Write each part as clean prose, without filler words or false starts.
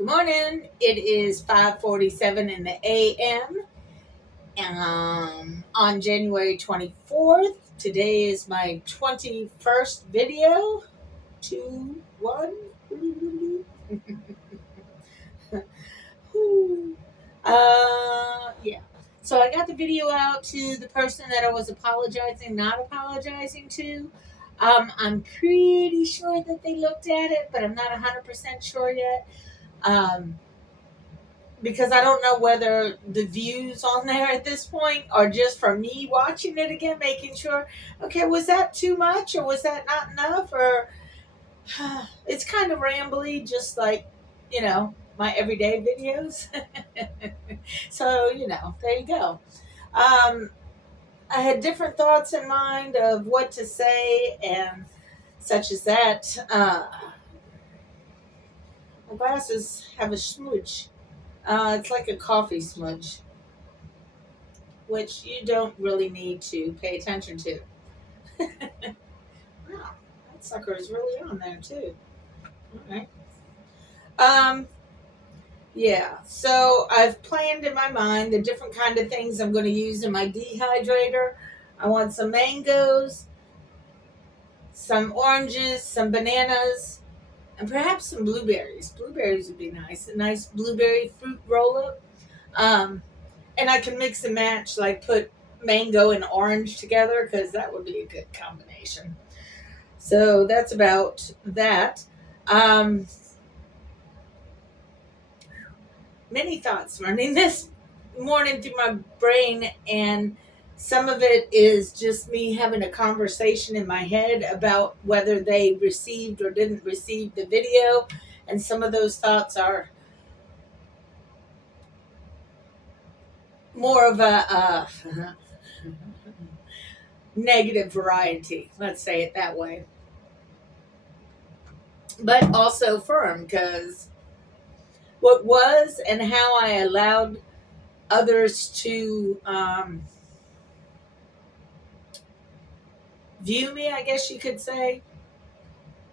Good morning. It is 5:47 in the a.m. On January 24th. Today is my 21st video. 2, 1. Yeah. So I got the video out to the person that I was not apologizing to. I'm pretty sure that they looked at it, but I'm not 100% sure yet. Because I don't know whether the views on there at this point are just for me watching it again, making sure, okay, was that too much or was that not enough? Or it's kind of rambly, just like, my everyday videos. So, there you go. I had different thoughts in mind of what to say and such as that. My glasses have a smudge. It's like a coffee smudge, which you don't really need to pay attention to. Wow, that sucker is really on there too. All right. Um, yeah. So I've planned in my mind the different kind of things I'm going to use in my dehydrator. I want some mangoes, some oranges, some bananas, and perhaps some blueberries. Blueberries would be nice. A nice blueberry fruit roll up. And I can mix and match, like put mango and orange together because that would be a good combination. So that's about that. Um, Many thoughts running this morning through my brain, and some of it is just me having a conversation in my head about whether they received or didn't receive the video. And some of those thoughts are more of a negative variety, let's say it that way. But also firm, because what was and how I allowed others to view me, I guess you could say.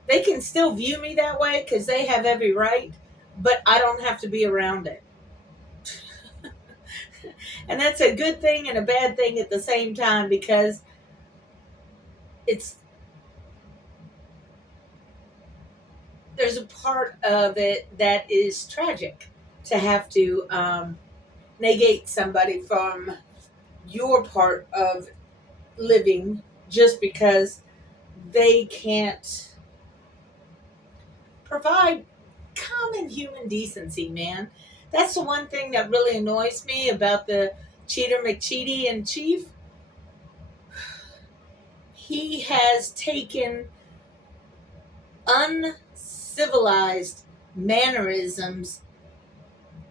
They can still view me that way because they have every right, but I don't have to be around it. And that's a good thing and a bad thing at the same time, because there's a part of it that is tragic to have to negate somebody from your part of living just because they can't provide common human decency, man. That's the one thing that really annoys me about the Cheater McCheaty in chief. He has taken uncivilized mannerisms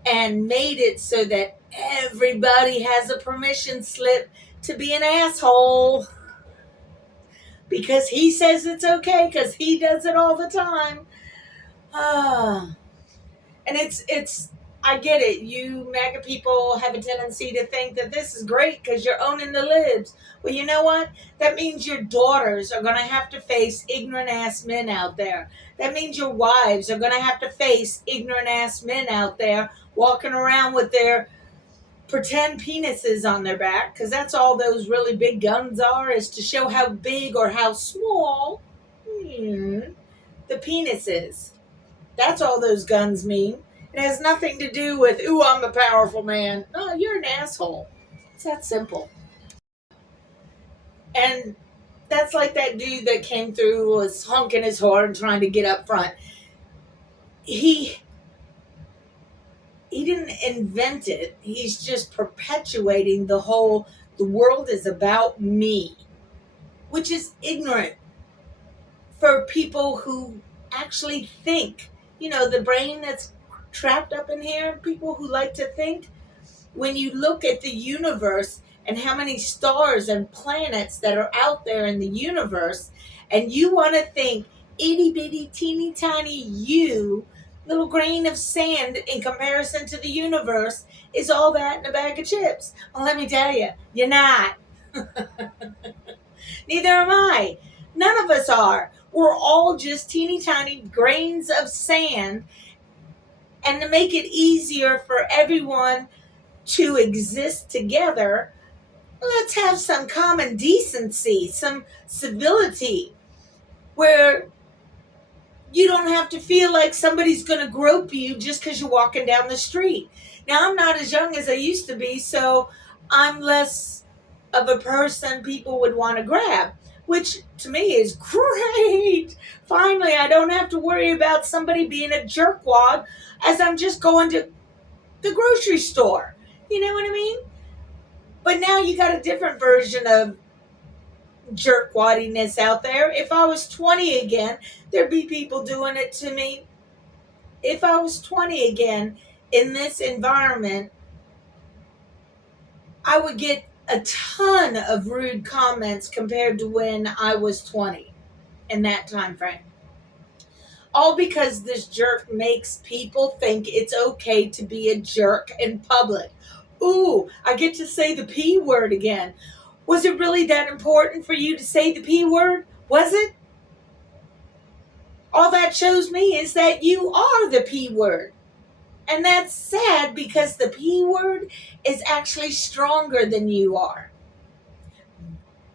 and made it so that everybody has a permission slip to be an asshole because he says it's okay because he does it all the time. And it's I get it. You MAGA people have a tendency to think that this is great because you're owning the libs. Well, you know what? That means your daughters are going to have to face ignorant ass men out there. That means your wives are going to have to face ignorant ass men out there walking around with their pretend penises on their back, because that's all those really big guns are, is to show how big or how small the penis is. That's all those guns mean. It has nothing to do with, ooh, I'm a powerful man. No, you're an asshole. It's that simple. And that's like that dude that came through, was honking his horn trying to get up front. He didn't invent it. He's just perpetuating the world is about me, which is ignorant for people who actually think. The brain that's trapped up in here, people who like to think. When you look at the universe and how many stars and planets that are out there in the universe, and you want to think itty bitty teeny tiny you, little grain of sand in comparison to the universe, is all that in a bag of chips. Well, let me tell you, you're not. Neither am I. None of us are. We're all just teeny tiny grains of sand, And to make it easier for everyone to exist together, let's have some common decency, some civility, where you don't have to feel like somebody's going to grope you just because you're walking down the street. Now, I'm not as young as I used to be, so I'm less of a person people would want to grab, which to me is great. Finally, I don't have to worry about somebody being a jerkwad as I'm just going to the grocery store. You know what I mean? But now you got a different version of jerkwaddiness out there. If I was 20 again, there'd be people doing it to me. If I was 20 again in this environment, I would get a ton of rude comments compared to when I was 20 in that time frame. All because this jerk makes people think it's okay to be a jerk in public. Ooh, I get to say the P word again. Was it really that important for you to say the P word? Was it? All that shows me is that you are the P word. And that's sad because the P word is actually stronger than you are.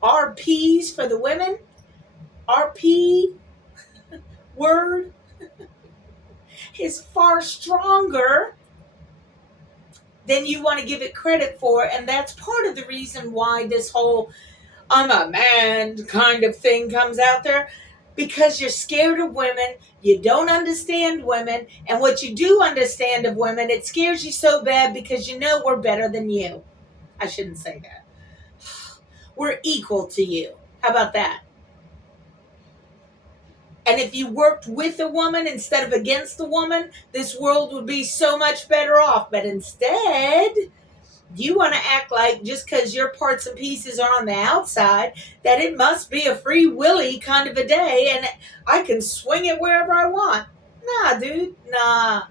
Our P's for the women, our P word is far stronger than you want to give it credit for. And that's part of the reason why this whole I'm a man kind of thing comes out there. Because you're scared of women, you don't understand women, and what you do understand of women, it scares you so bad because you know we're better than you. I shouldn't say that. We're equal to you. How about that? And if you worked with a woman instead of against a woman, this world would be so much better off. But instead, you want to act like just because your parts and pieces are on the outside, that it must be a free willy kind of a day and I can swing it wherever I want. Nah, dude, nah.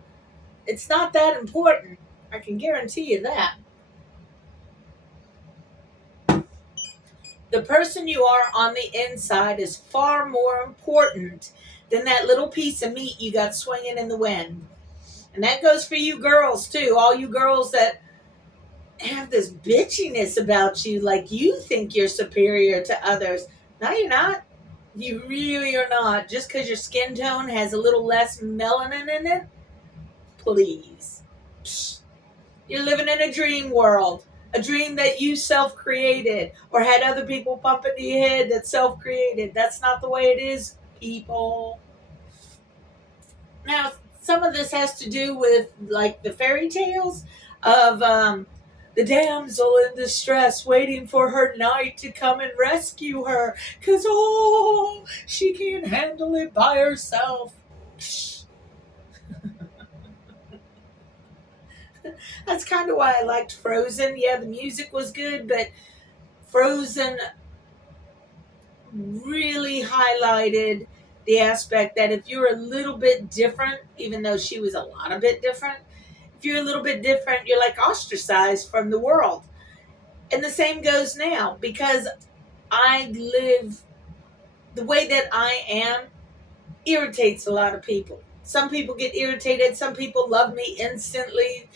It's not that important. I can guarantee you that. The person you are on the inside is far more important than that little piece of meat you got swinging in the wind. And that goes for you girls, too. All you girls that have this bitchiness about you, like you think you're superior to others. No, you're not. You really are not. Just because your skin tone has a little less melanin in it, please. You're living in a dream world. A dream that you self-created or had other people pump into your head that self-created. That's not the way it is, people. Now, some of this has to do with like the fairy tales of the damsel in distress waiting for her knight to come and rescue her because, oh, she can't handle it by herself. That's kind of why I liked Frozen. Yeah, the music was good, but Frozen really highlighted the aspect that if you're a little bit different, even though she was a lot of bit different, if you're a little bit different, you're like ostracized from the world. And the same goes now because I live the way that I am irritates a lot of people. Some people get irritated. Some people love me instantly.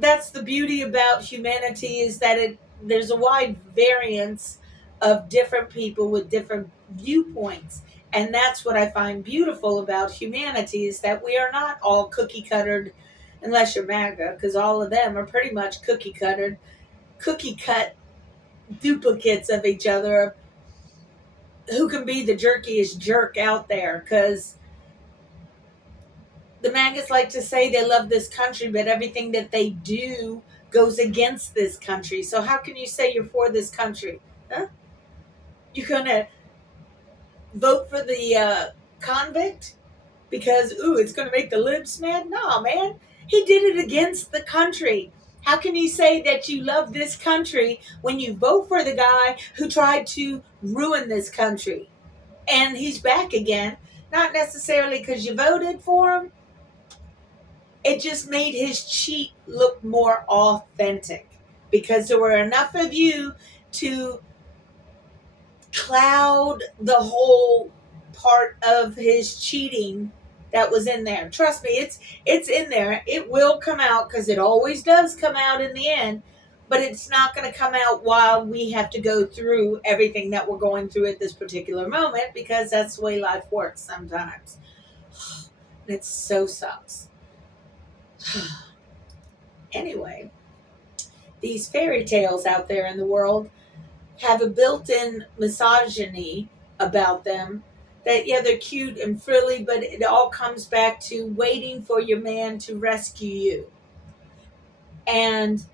That's the beauty about humanity is that there's a wide variance of different people with different viewpoints. And that's what I find beautiful about humanity is that we are not all cookie cuttered, unless you're MAGA, because all of them are pretty much cookie cut duplicates of each other. Who can be the jerkiest jerk out there? Because the MAGAs like to say they love this country, but everything that they do goes against this country. So how can you say you're for this country? Huh? You're going to vote for the convict because, ooh, it's going to make the libs mad? No, man. He did it against the country. How can you say that you love this country when you vote for the guy who tried to ruin this country? And he's back again, not necessarily because you voted for him. It just made his cheat look more authentic because there were enough of you to cloud the whole part of his cheating that was in there. Trust me, it's in there. It will come out because it always does come out in the end, but it's not going to come out while we have to go through everything that we're going through at this particular moment, because that's the way life works sometimes. It so sucks. Anyway, these fairy tales out there in the world have a built-in misogyny about them, that yeah, they're cute and frilly, but it all comes back to waiting for your man to rescue you. And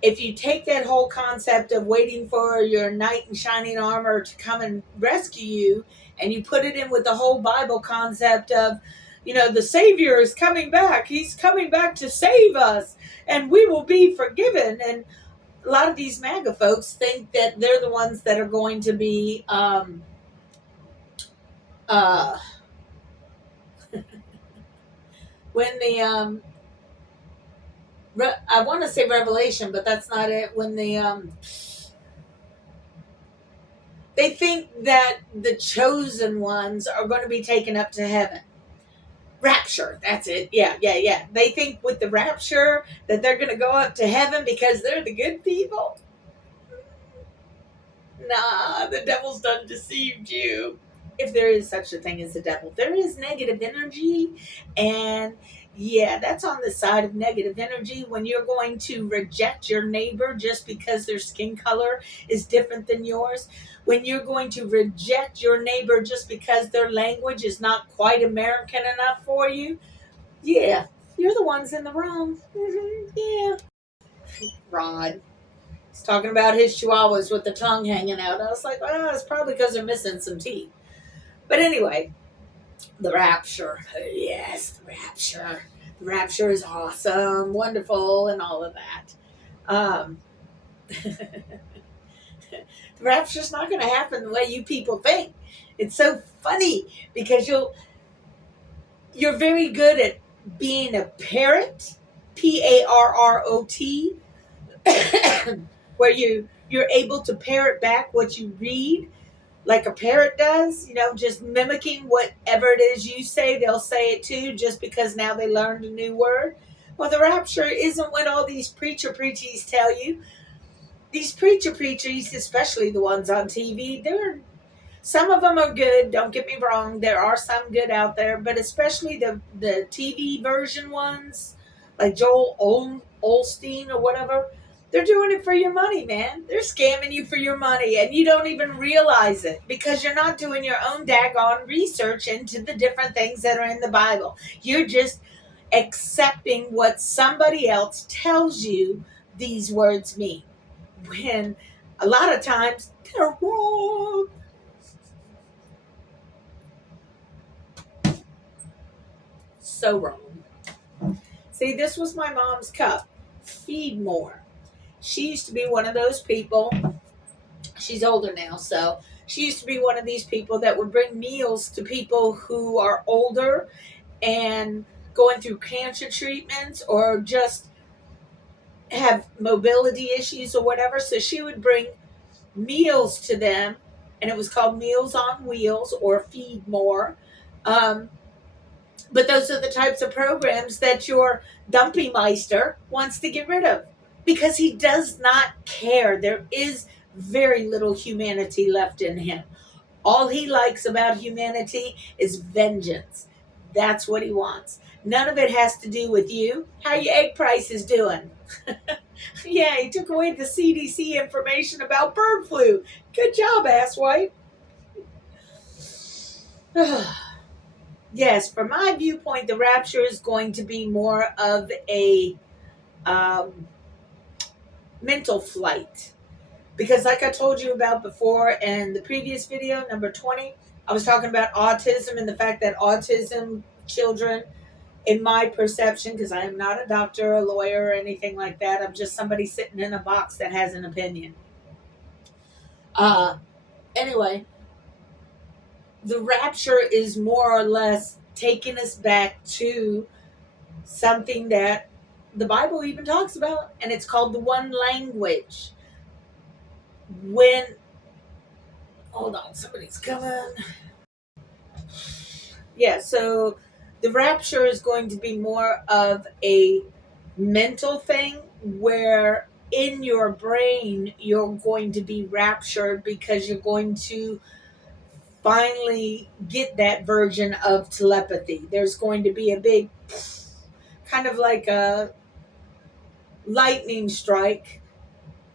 if you take that whole concept of waiting for your knight in shining armor to come and rescue you, and you put it in with the whole Bible concept of, the Savior is coming back. He's coming back to save us, and we will be forgiven. And a lot of these MAGA folks think that they're the ones that are going to be when the I want to say Revelation, but that's not it. When they think that the chosen ones are going to be taken up to heaven. Rapture, that's it. Yeah. They think with the rapture that they're going to go up to heaven because they're the good people. Nah, the devil's done deceived you. If there is such a thing as the devil, there is negative energy, and yeah, that's on the side of negative energy. When you're going to reject your neighbor just because their skin color is different than yours, when you're going to reject your neighbor just because their language is not quite American enough for you, yeah, you're the ones in the wrong. Yeah. Rod. He's talking about his chihuahuas with the tongue hanging out. I was like, it's probably because they're missing some teeth. But anyway, the rapture. Yes, the rapture. The rapture is awesome, wonderful, and all of that. The rapture's not going to happen the way you people think. It's so funny because you're very good at being a parrot, Parrot, where you're able to parrot back what you read like a parrot does, just mimicking whatever it is you say, they'll say it too, just because now they learned a new word. Well, the rapture isn't what all these preachies tell you. These preachies, especially the ones on TV, some of them are good, don't get me wrong, there are some good out there, but especially the TV version ones, like Joel Olstein or whatever, they're doing it for your money, man. They're scamming you for your money, and you don't even realize it because you're not doing your own daggone research into the different things that are in the Bible. You're just accepting what somebody else tells you these words mean, when a lot of times they're wrong. So wrong. See, this was my mom's cup. Feed more. She used to be one of those people. She's older now, so she used to be one of these people that would bring meals to people who are older and going through cancer treatments or just have mobility issues or whatever. So she would bring meals to them, and it was called Meals on Wheels or Feed More. But those are the types of programs that your dumpy meister wants to get rid of because he does not care. There is very little humanity left in him. All he likes about humanity is vengeance. That's what he wants. None of it has to do with you. How your egg prices doing? Yeah, he took away the CDC information about bird flu. Good job, asswipe. Yes, from my viewpoint, the rapture is going to be more of a mental flight. Because like I told you about before in the previous video, number 20, I was talking about autism and the fact that autism children, in my perception, because I am not a doctor, a lawyer, or anything like that, I'm just somebody sitting in a box that has an opinion. Anyway, the rapture is more or less taking us back to something that the Bible even talks about, and it's called the one language. Hold on, somebody's coming. Yeah, so the rapture is going to be more of a mental thing where in your brain you're going to be raptured because you're going to finally get that version of telepathy. There's going to be a big kind of like a lightning strike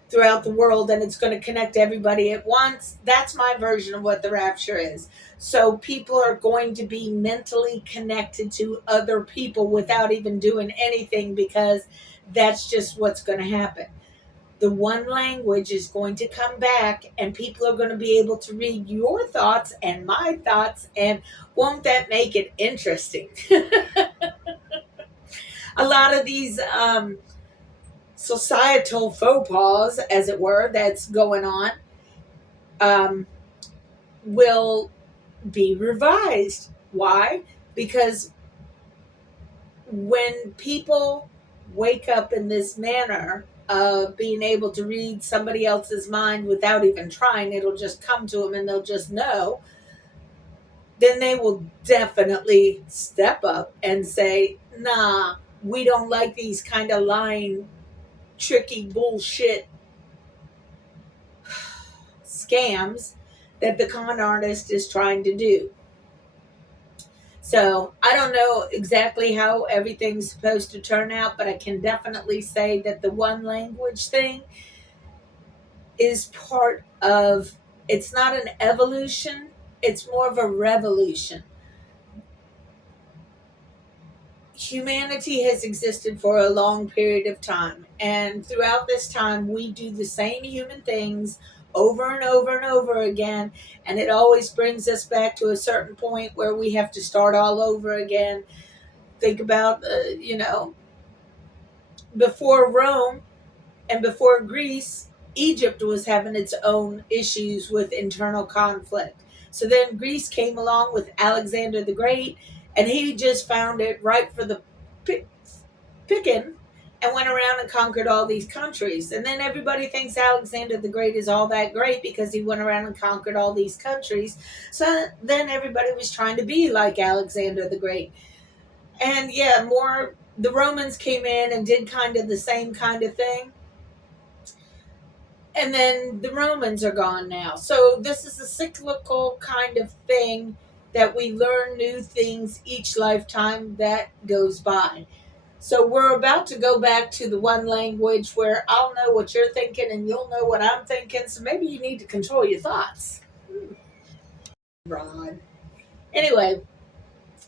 throughout the world, and it's going to connect everybody at once. That's my version of what the rapture is. So people are going to be mentally connected to other people without even doing anything, because that's just what's going to happen. The one language is going to come back, and people are going to be able to read your thoughts and my thoughts, and won't that make it interesting? A lot of these societal faux pas, as it were, that's going on, um, will be revised. Why? Because when people wake up in this manner of being able to read somebody else's mind without even trying, it'll just come to them and they'll just know, then they will definitely step up and say, nah, we don't like these kind of lying, tricky bullshit scams that the con artist is trying to do. So I don't know exactly how everything's supposed to turn out, but I can definitely say that the one language thing is part of, it's not an evolution, it's more of a revolution. Humanity has existed for a long period of time, and throughout this time we do the same human things over and over and over again, and it always brings us back to a certain point where we have to start all over again. Think about before Rome and before Greece, Egypt was having its own issues with internal conflict. So then Greece came along with Alexander the Great, and he just found it ripe for the picking, and went around and conquered all these countries. And then everybody thinks Alexander the Great is all that great because he went around and conquered all these countries. So then everybody was trying to be like Alexander the Great. And yeah, more the Romans came in and did kind of the same kind of thing. And then the Romans are gone now. So this is a cyclical kind of thing that we learn new things each lifetime that goes by. So we're about to go back to the one language where I'll know what you're thinking and you'll know what I'm thinking. So maybe you need to control your thoughts. Rod. Anyway,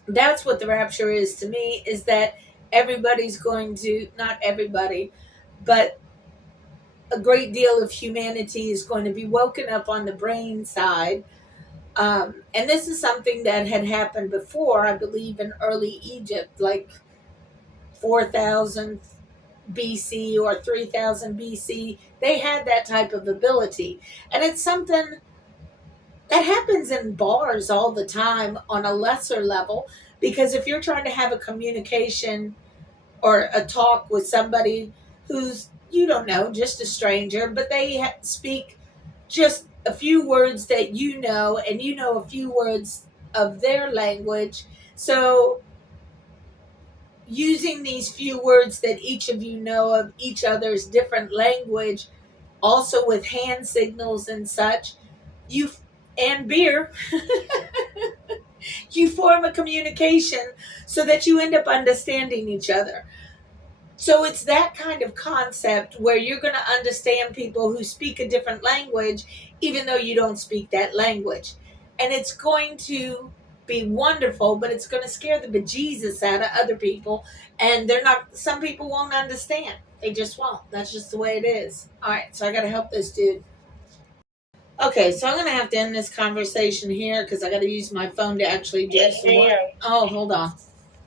that's what the rapture is to me, is that everybody's going to, not everybody, but a great deal of humanity is going to be woken up on the brain side. And this is something that had happened before, I believe, in early Egypt, like 4,000 BC or 3,000 BC. They had that type of ability. And it's something that happens in bars all the time on a lesser level, because if you're trying to have a communication or a talk with somebody who's, you don't know, just a stranger, but they speak just a few words that you know, and you know a few words of their language. So using these few words that each of you know of each other's different language, also with hand signals and such, you and beer, you form a communication so that you end up understanding each other. So it's that kind of concept where you're going to understand people who speak a different language, even though you don't speak that language. And it's going to be wonderful, but it's going to scare the bejesus out of other people. And they're not, some people won't understand. They just won't. That's just the way it is. All right, so I got to help this dude. Okay, so I'm going to have to end this conversation here because I got to use my phone to actually do some work. Oh, hold on.